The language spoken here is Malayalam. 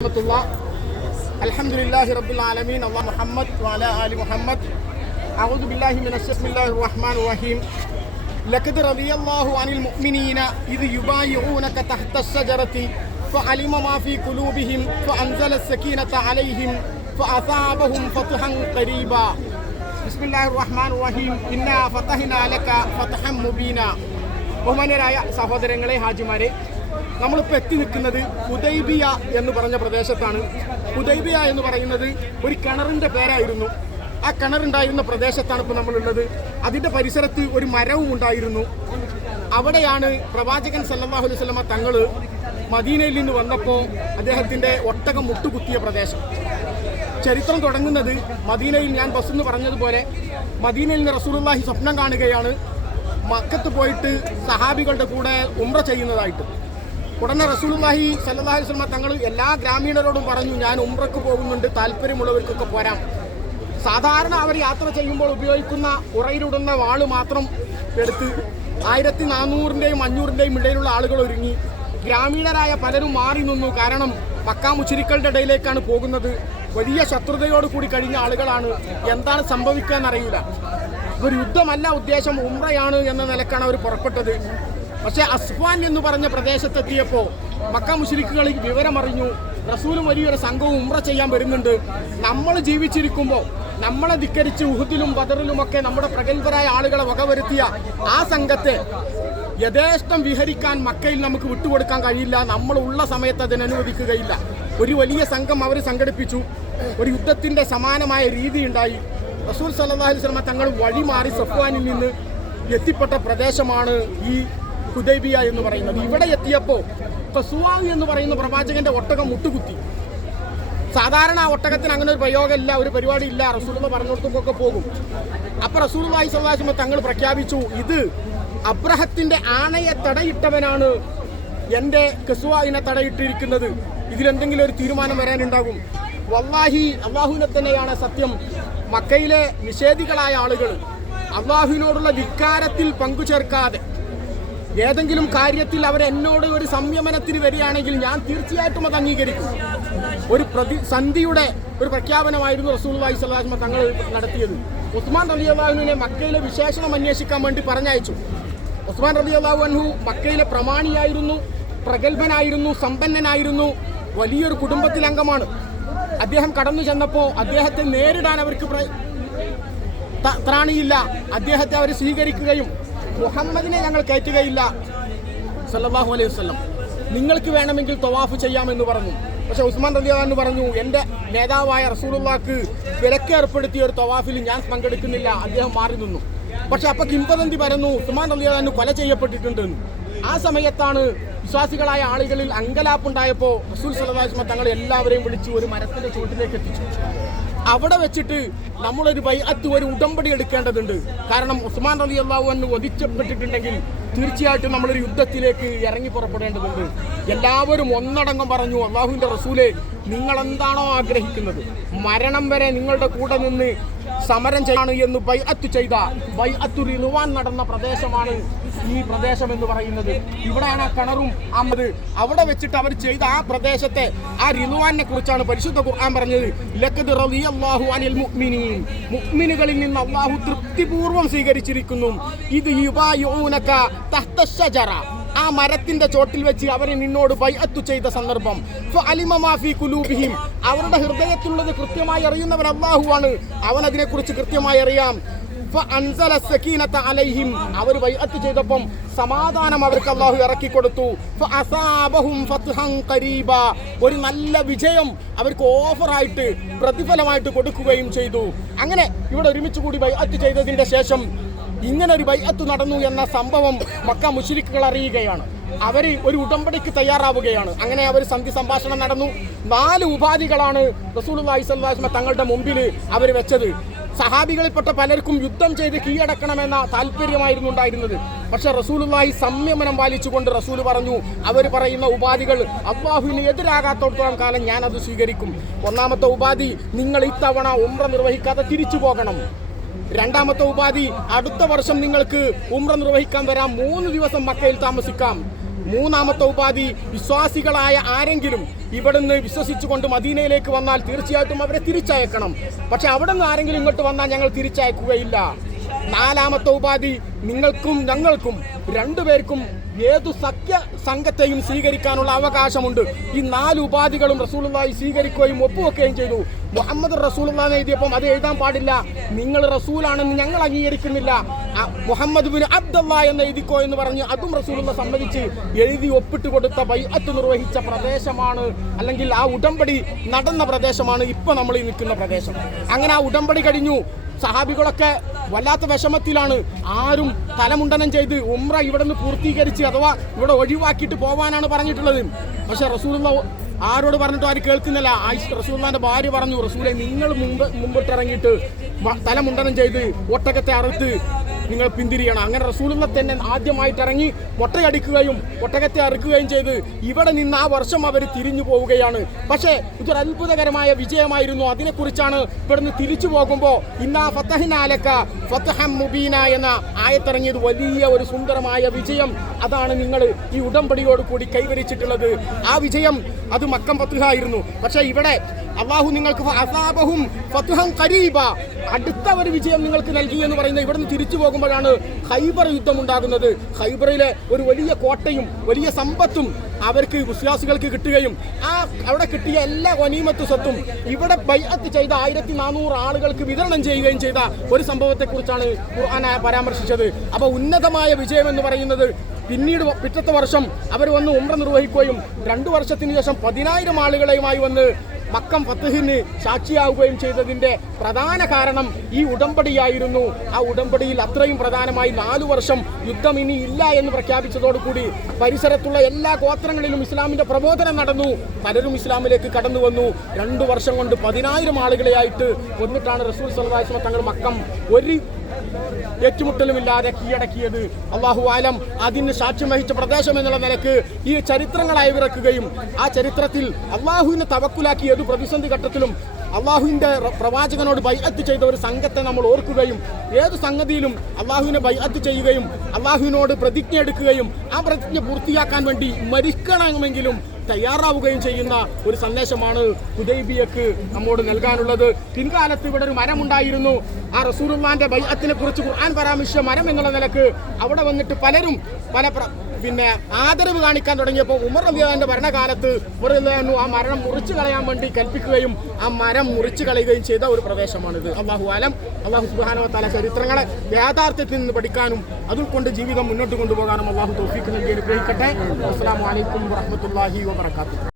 الله الحمد لله رب العالمين الله محمد وعلى آل محمد أعوذ بالله من بسم الله الرحمن الرحيم لقد رضي الله عن المؤمنين إذ يبايعونك تحت الشجرة فعلم ما في قلوبهم فأنزل السكينة عليهم فأثابهم فتحا قريبا بسم الله الرحمن الرحيم إنا فتحنا لك فتحا مبينا ബഹുമാന്യരായ സഹോദരങ്ങളെ ഹാജിമാരെ, നമ്മളിപ്പോൾ എത്തി നിൽക്കുന്നത് ഹുദൈബിയ എന്ന് പറഞ്ഞ പ്രദേശത്താണ്. ഹുദൈബിയ എന്ന് പറയുന്നത് ഒരു കിണറിൻ്റെ പേരായിരുന്നു. ആ കിണറുണ്ടായിരുന്ന പ്രദേശത്താണ് ഇപ്പോൾ നമ്മളുള്ളത്. അതിൻ്റെ പരിസരത്ത് ഒരു മരവും ഉണ്ടായിരുന്നു. അവിടെയാണ് പ്രവാചകൻ സല്ലല്ലാഹു അലൈഹി വസല്ലമ തങ്ങൾ മദീനയിൽ നിന്ന് വന്നപ്പോൾ അദ്ദേഹത്തിൻ്റെ ഒട്ടകം മുട്ടുകുത്തിയ പ്രദേശം. ചരിത്രം തുടങ്ങുന്നത് മദീനയിൽ, ഞാൻ ബസ്സെന്ന് പറഞ്ഞതുപോലെ മദീനയിൽ നിന്ന് റസൂലുള്ളാഹി സ്വപ്നം കാണുകയാണ് മക്കത്ത് പോയിട്ട് സഹാബികളുടെ കൂടെ ഉംറ ചെയ്യുന്നതായിട്ട്. ഉടനെ റസൂലുള്ളാഹി സ്വല്ലല്ലാഹു അലൈഹി വസല്ലം തങ്ങൾ എല്ലാ ഗ്രാമീണരോടും പറഞ്ഞു, ഞാൻ ഉംറക്ക് പോകുന്നുണ്ട്, താല്പര്യമുള്ളവർക്കൊക്കെ പോരാം. സാധാരണ അവർ യാത്ര ചെയ്യുമ്പോൾ ഉപയോഗിക്കുന്ന ഉറയിലിടുന്ന വാള് മാത്രം എടുത്ത് 1400-ൻ്റെയും 500-ൻ്റെയും ഇടയിലുള്ള ആളുകൾ ഒരുങ്ങി. ഗ്രാമീണരായ പലരും മാറി നിന്നു. കാരണം മക്ക മുശ്രിക്കുകളുടെ ഇടയിലേക്കാണ് പോകുന്നത്. വലിയ ശത്രുതയോട് കൂടി കഴിഞ്ഞ ആളുകളാണ്. എന്താണ് സംഭവിക്കുക എന്നറിയില്ല. ഒരു യുദ്ധമല്ല ഉദ്ദേശം, ഉംറയാണ് എന്ന നിലക്കാണ് അവർ പുറപ്പെട്ടത്. പക്ഷേ അസ്ഫാൻ എന്ന് പറഞ്ഞ പ്രദേശത്തെത്തിയപ്പോൾ മക്ക മുശ്രിക്കുകൾ വിവരമറിഞ്ഞു, റസൂലും വലിയൊരു സംഘവും ഉംറ ചെയ്യാൻ വരുന്നുണ്ട്. നമ്മൾ ജീവിച്ചിരിക്കുമ്പോൾ നമ്മളെ ധിക്കരിച്ച് ഉഹുദിലും ബദറിലുമൊക്കെ നമ്മുടെ പ്രഗത്ഭരായ ആളുകളെ വകവരുത്തിയ ആ സംഘത്തെ യഥേഷ്ടം വിഹരിക്കാൻ മക്കയിൽ നമുക്ക് വിട്ടുകൊടുക്കാൻ കഴിയില്ല. നമ്മളുള്ള സമയത്ത് അതിനനുവദിക്കുകയില്ല. ഒരു വലിയ സംഘം അവർ സംഘടിപ്പിച്ചു. ഒരു യുദ്ധത്തിൻ്റെ സമാനമായ രീതി ഉണ്ടായി. റസൂൽ സല്ലല്ലാഹു അലൈഹി വസല്ലം തങ്ങൾ വഴിമാറി സഫ്വാനിൽ നിന്ന് എത്തിപ്പെട്ട പ്രദേശമാണ് ഈ ഹുദൈബിയ എന്ന് പറയുന്നത്. ഇവിടെ എത്തിയപ്പോൾ ഖസ്വാ എന്ന് പറയുന്ന പ്രവാചകന്റെ ഒട്ടകം മുട്ടുകുത്തി. സാധാരണ ആ ഒട്ടകത്തിന് അങ്ങനെ ഒരു പ്രയോഗമില്ല, ഒരു പരിപാടി ഇല്ല. റസൂലുള്ളാഹി പറഞ്ഞിടത്തൊക്കെ പോകും. അപ്പോൾ റസൂലുള്ളാഹി സ്വല്ലല്ലാഹു അലൈഹി വസല്ലം തങ്ങൾ പ്രഖ്യാപിച്ചു, ഇത് അബ്രഹത്തിന്റെ ആനയെ തടയിട്ടവനാണ് എൻ്റെ ഖസ്വാഇനെ തടയിട്ടിരിക്കുന്നത്. ഇതിലെന്തെങ്കിലും ഒരു തീരുമാനം വരാനുണ്ടാകും. വല്ലാഹി, അള്ളാഹുവിനെ തന്നെയാണ് സത്യം, മക്കയിലെ നിഷേധികളായ ആളുകൾ അള്ളാഹുവിനോടുള്ള ധിക്കാരത്തിൽ പങ്കുചേർക്കാതെ ഏതെങ്കിലും കാര്യത്തിൽ അവരെന്നോട് ഒരു സംയമനത്തിന് വരികയാണെങ്കിൽ ഞാൻ തീർച്ചയായിട്ടും അത് അംഗീകരിക്കും. ഒരു പ്രതിസന്ധിയുടെ ഒരു പ്രഖ്യാപനമായിരുന്നു റസൂലുള്ളാഹി സ്വല്ലല്ലാഹു അലൈഹി വസല്ലം തങ്ങൾ നടത്തിയത്. ഉസ്മാൻ റളിയല്ലാഹു അൻഹുവിനെ മക്കയിലെ വിശേഷണം അന്വേഷിക്കാൻ വേണ്ടി പറഞ്ഞയച്ചു. ഉസ്മാൻ റളിയല്ലാഹു അൻഹു മക്കയിലെ പ്രമാണിയായിരുന്നു, പ്രഗത്ഭനായിരുന്നു, സമ്പന്നനായിരുന്നു, വലിയൊരു കുടുംബത്തിലെ അംഗമാണ്. അദ്ദേഹം കടന്നു ചെന്നപ്പോൾ അദ്ദേഹത്തെ നേരിടാൻ അവർക്ക് ത്രാണിയില്ല. അദ്ദേഹത്തെ അവർ സ്വീകരിക്കുകയും മുഹമ്മദിനെ ഞങ്ങൾ കയറ്റുകയില്ല സല്ലല്ലാഹു അലൈഹി വസല്ലം, നിങ്ങൾക്ക് വേണമെങ്കിൽ തവാഫ് ചെയ്യാമെന്ന് പറഞ്ഞു. പക്ഷെ ഉസ്മാൻ റളിയല്ലാഹു അൻഹു പറഞ്ഞു, എൻ്റെ നേതാവായ റസൂലുള്ളാഹിക്ക് വിലക്ക് ഏർപ്പെടുത്തിയ ഒരു തവാഫിൽ ഞാൻ പങ്കെടുക്കുന്നില്ല. അദ്ദേഹം മാറി നിന്നു. പക്ഷെ അപ്പോൾ കിംവദന്തി പരന്നു, ഉസ്മാൻ റളിയല്ലാഹു അൻഹു കൊല ചെയ്യപ്പെട്ടിട്ടുണ്ടെന്ന്. ആ സമയത്താണ് വിശ്വാസികളായ ആളുകളിൽ അങ്കലാപ്പുണ്ടായപ്പോൾ റസൂൽ സല്ലല്ലാഹു അലൈഹി വസല്ലം തങ്ങൾ എല്ലാവരെയും വിളിച്ച് ഒരു മരത്തിൻ്റെ ചുവട്ടിലേക്ക് എത്തിച്ചു. അവിടെ വെച്ചിട്ട് നമ്മളൊരു ബൈഅത്ത്, ഒരു ഉടമ്പടി എടുക്കേണ്ടതുണ്ട്. കാരണം ഉസ്മാൻ റളിയല്ലാഹു അൻഹു വധിക്കപ്പെട്ടിട്ടുണ്ടെങ്കിൽ തീർച്ചയായിട്ടും നമ്മളൊരു യുദ്ധത്തിലേക്ക് ഇറങ്ങി പുറപ്പെടേണ്ടതുണ്ട്. എല്ലാവരും ഒന്നടങ്കം പറഞ്ഞു, അല്ലാഹുവിൻ്റെ റസൂലേ, നിങ്ങളെന്താണോ ആഗ്രഹിക്കുന്നത്, മരണം വരെ നിങ്ങളുടെ കൂടെ നിന്ന് സമരം ചെയ്യാണ് എന്ന് ബൈഅത്ത് ചെയ്ത ബൈഅത്തു റിദ്വാൻ നടന്ന പ്രദേശമാണ് ഈ പ്രദേശം എന്ന് പറയുന്നത്. ഇവിടെയാണ് ആ കിണറും അമ്മത്. അവിടെ വെച്ചിട്ട് അവർ ചെയ്ത ആ പ്രദേശത്തെ, ആ റിദ്വാനെ കുറിച്ചാണ് പരിശുദ്ധ ഖുർആൻ പറഞ്ഞത്, ലഖദ് റളിയല്ലാഹു അനിൽ മുഅ്മിനീൻ, മുഅ്മിനുകളിൽ നിന്ന് അല്ലാഹു തൃപ്തിപൂർവ്വം സ്വീകരിച്ചിരിക്കുന്നു. ഇത് യുബായിഊനക തഹ്ത ശജറ, ആ മരത്തിന്റെ ചോട്ടിൽ വെച്ച് അവരെ നിന്നോട് ബൈഅത്ത് ചെയ്ത സന്ദർഭം. ഫഅലിമ മാ ഫീ ഖുലൂബിഹിം, അവരുടെ ഹൃദയത്തിലുള്ളത് കൃത്യമായി അറിയുന്നവൻ അല്ലാഹുവാണ്. അവൻ അതിനെക്കുറിച്ച് കൃത്യമായി അറിയാം. ഫഅൻസല സകീനത അലൈഹിം, അവർ ബൈഅത്ത് ചെയ്തപ്പം സമാധാനം അവർക്ക് അല്ലാഹു ഇറക്കി കൊടുത്തു. ഫഅസാബഹും ഫത്ഹൻ ഖരീബ, ഒരു നല്ല വിജയം അവർക്ക് ഓഫറായിട്ട്, പ്രതിഫലമായിട്ട് കൊടുക്കുകയും ചെയ്തു. അങ്ങനെ ഇവിടെ ഒരുമിച്ച് കൂടി ബൈഅത്ത് ചെയ്തതിന്റെ ശേഷം ഇങ്ങനെ ഒരു ബൈഅത്ത് നടന്നു എന്ന സംഭവം മക്ക മുശ്രിക്കുകൾ അറിയുകയാണ്. അവർ ഒരു ഉടമ്പടിക്ക് തയ്യാറാവുകയാണ്. അങ്ങനെ അവർ സന്ധി സംഭാഷണം നടന്നു. 4 ഉപാധികളാണ് റസൂലുള്ളാഹി സ്വല്ലല്ലാഹു അലൈഹി വസല്ലം തങ്ങളുടെ മുമ്പിൽ അവർ വെച്ചത്. സഹാബികളിൽപ്പെട്ട പലർക്കും യുദ്ധം ചെയ്ത് കീഴടക്കണമെന്ന താല്പര്യമായിരുന്നു ഉണ്ടായിരുന്നത്. പക്ഷെ റസൂലുള്ളാഹി സംയമനം പാലിച്ചുകൊണ്ട് റസൂൽ പറഞ്ഞു, അവർ പറയുന്ന ഉപാധികൾ അല്ലാഹുവിന് എതിരാകാത്തോളം കാലം ഞാൻ അത് സ്വീകരിക്കും. ഒന്നാമത്തെ ഉപാധി, നിങ്ങൾ ഇത്തവണ ഉംറ നിർവഹിക്കാതെ തിരിച്ചു പോകണം. രണ്ടാമത്തെ ഉപാധി, അടുത്ത വർഷം നിങ്ങൾക്ക് ഉംറ നിർവഹിക്കാൻ വരാം, 3 ദിവസം മക്കയിൽ താമസിക്കാം. മൂന്നാമത്തെ ഉപാധി, വിശ്വാസികളായ ആരെങ്കിലും ഇവിടുന്ന് വിശ്വസിച്ചുകൊണ്ട് മദീനയിലേക്ക് വന്നാൽ തീർച്ചയായിട്ടും അവരെ തിരിച്ചയക്കണം. പക്ഷെ അവിടെ നിന്ന് ആരെങ്കിലും ഇങ്ങോട്ട് വന്നാൽ ഞങ്ങൾ തിരിച്ചയക്കുകയില്ല. നാലാമത്തെ ഉപാധി, നിങ്ങൾക്കും ഞങ്ങൾക്കും രണ്ടുപേർക്കും ഏതു സഖ്യ സംഘത്തെയും സ്വീകരിക്കാനുള്ള അവകാശമുണ്ട്. ഈ 4 ഉപാധികളും റസൂലുള്ളാഹി സ്വീകരിക്കുകയും ഒപ്പുവെക്കുകയും ചെയ്തു. മുഹമ്മദ് റസൂലുള്ളാഹി എഴുതിയപ്പം അത് എഴുതാൻ പാടില്ല, നിങ്ങൾ റസൂലാണെന്ന് ഞങ്ങൾ അംഗീകരിക്കുന്നില്ല, മുഹമ്മദ് ബിൻ അബ്ദുല്ലാ എന്ന് എഴുതിക്കോ എന്ന് പറഞ്ഞ് അതും റസൂലുള്ളാഹി സമ്മതിച്ച് എഴുതി ഒപ്പിട്ട് കൊടുത്ത ബൈഅത്ത് നിർവഹിച്ച പ്രദേശമാണ്, അല്ലെങ്കിൽ ആ ഉടമ്പടി നടന്ന പ്രദേശമാണ് ഇപ്പൊ നമ്മൾ ഈ നിൽക്കുന്ന പ്രദേശം. അങ്ങനെ ആ ഉടമ്പടി കഴിഞ്ഞു. സഹാബികളൊക്കെ വല്ലാത്ത വിഷമത്തിലാണ്. ആരും തലമുണ്ടനം ചെയ്ത് ഉംറ ഇവിടെ നിന്ന് പൂർത്തീകരിച്ച് അഥവാ ഇവിടെ ഒഴിവാക്കിയിട്ട് പോവാനാണ് പറഞ്ഞിട്ടുള്ളത്. പക്ഷെ റസൂലുള്ളാഹി ആരോട് പറഞ്ഞിട്ടും ആരും കേൾക്കുന്നില്ല. റസൂലുള്ളാഹിന്റെ ഭാര്യ പറഞ്ഞു, റസൂലെ നിങ്ങൾ മുമ്പിട്ടിറങ്ങിയിട്ട് തലമുണ്ടനം ചെയ്ത് ഒട്ടകത്തെ അറുത്ത് നിങ്ങൾ പിന്തിരിയണം. അങ്ങനെ റസൂലുള്ളാഹി തന്നെ ആദ്യമായിട്ട് ഇറങ്ങി ഒട്ടയടിക്കുകയും ഒട്ടകത്തെ അറുക്കുകയും ചെയ്ത് ഇവിടെ നിന്ന് ആ വർഷം അവർ തിരിഞ്ഞു പോവുകയാണ്. പക്ഷേ ഇതൊരു അത്ഭുതകരമായ വിജയമായിരുന്നു. അതിനെക്കുറിച്ചാണ് ഇവിടുന്ന് തിരിച്ചു പോകുമ്പോൾ ഇന്നാ ഫതഹ്നാ ലക ഫതഹം മുബീന എന്ന ആയത്തിറങ്ങിയത്. വലിയ ഒരു സുന്ദരമായ വിജയം അതാണ് നിങ്ങൾ ഈ ഉടമ്പടിയോട് കൂടി കൈവരിച്ചിട്ടുള്ളത്. ആ വിജയം അത് മക്കം ഫത്ഹായിരുന്നു. പക്ഷേ ഇവിടെ അള്ളാഹു നിങ്ങൾക്ക് അസാബഹും ഫത്ഹൻ ഖരീബ, അടുത്ത ഒരു വിജയം നിങ്ങൾക്ക് നൽകി എന്ന് പറയുന്നത് ഇവിടുന്ന് തിരിച്ചു പോകുമ്പോഴാണ് ഖൈബർ യുദ്ധം ഉണ്ടാകുന്നത്. ഖൈബറിലെ ഒരു വലിയ കോട്ടയും വലിയ സമ്പത്തും അവർക്ക് വിശ്വാസികൾക്ക് കിട്ടുകയും ആ അവിടെ കിട്ടിയ എല്ലാ ഗനീമത്ത് സ്വത്തും ഇവിടെ ബൈഅത്ത് ചെയ്ത 1400 ആളുകൾക്ക് വിതരണം ചെയ്യുകയും ചെയ്ത ഒരു സംഭവത്തെക്കുറിച്ചാണ് ഖുർആൻ പരാമർശിച്ചത്. അപ്പോൾ ഉന്നതമായ വിജയം എന്ന് പറയുന്നത് പിന്നീട് പിറ്റത്തെ വർഷം അവർ വന്ന് ഉംറ നിർവഹിക്കുകയും 2 വർഷത്തിന് ശേഷം 10,000 ആളുകളെയുമായി വന്ന് മക്കം ഫത്ഹിന് സാക്ഷിയാവുകയും ചെയ്തതിൻ്റെ പ്രധാന കാരണം ഈ ഉടമ്പടിയായിരുന്നു. ആ ഉടമ്പടിയിൽ അത്രയും പ്രധാനമായി 4 വർഷം യുദ്ധം ഇനി ഇല്ല എന്ന് പ്രഖ്യാപിച്ചതോടുകൂടി പരിസരത്തുള്ള എല്ലാ ഗോത്രങ്ങളിലും ഇസ്ലാമിൻ്റെ പ്രബോധനം നടന്നു. പലരും ഇസ്ലാമിലേക്ക് കടന്നു വന്നു. 2 വർഷം കൊണ്ട് 10,000 ആളുകളെയായിട്ട് കൊന്നിട്ടാണ് റസൂൽ സ്വല്ലല്ലാഹു അലൈഹി വസല്ലം തങ്ങൾ മക്കം ഒരു ഏറ്റുമുട്ടലുമില്ലാതെ കീഴടക്കിയത്. അല്ലാഹു ആലം. അതിന് സാക്ഷ്യം വഹിച്ച പ്രദേശം എന്നുള്ള നിലക്ക് ഈ ചരിത്രങ്ങളായി വിറക്കുകയും ആ ചരിത്രത്തിൽ അള്ളാഹുവിനെ തവക്കുലാക്കി ഏതു പ്രതിസന്ധി ഘട്ടത്തിലും അള്ളാഹുവിൻ്റെ പ്രവാചകനോട് ബൈഅത്ത് ചെയ്ത ഒരു സംഘത്തെ നമ്മൾ ഓർക്കുകയും ഏത് സംഗതിയിലും അള്ളാഹുവിനെ ബൈഅത്ത് ചെയ്യുകയും അള്ളാഹുവിനോട് പ്രതിജ്ഞ എടുക്കുകയും ആ പ്രതിജ്ഞ പൂർത്തിയാക്കാൻ വേണ്ടി മരിക്കണമെങ്കിലും തയ്യാറാവുകയും ചെയ്യുന്ന ഒരു സന്ദേശമാണ് ഹുദൈബിയക്ക് നമ്മോട് നൽകാനുള്ളത്. പിൻകാലത്ത് ഇവിടെ ഒരു മരമുണ്ടായിരുന്നു. ആ റസൂലുള്ളാഹിന്റെ ബൈഅത്തിനെ കുറിച്ച് ഖുർആൻ പരാമർശിച്ച മരം എന്നുള്ള നിലക്ക് അവിടെ വന്നിട്ട് പലരും ആദരവ് കാണിക്കാൻ തുടങ്ങിയപ്പോൾ ഉമർ റളിയല്ലാഹുവിന്റെ ഭരണകാലത്ത് ഉമർ റളിയല്ലാഹു ആ മരം മുറിച്ചു കളയാൻ വേണ്ടി കൽപ്പിക്കുകയും ആ മരം മുറിച്ചു കളയുകയും ചെയ്ത ഒരു പ്രദേശമാണിത്. അല്ലാഹു ആലം. അല്ലാഹു സുബ്ഹാനഹു വ തആല ചരിത്രങ്ങളെ യാഥാർത്ഥ്യത്തിൽ നിന്ന് പഠിക്കാനും അതുകൊണ്ട് ജീവിതം മുന്നോട്ട് കൊണ്ടുപോകാനും അല്ലാഹു തൗഫീഖ് നൽകി അനുഗ്രഹിക്കട്ടെ. അസ്സലാമു അലൈക്കും വറഹ്മത്തുള്ളാഹി വബറകാതുഹു.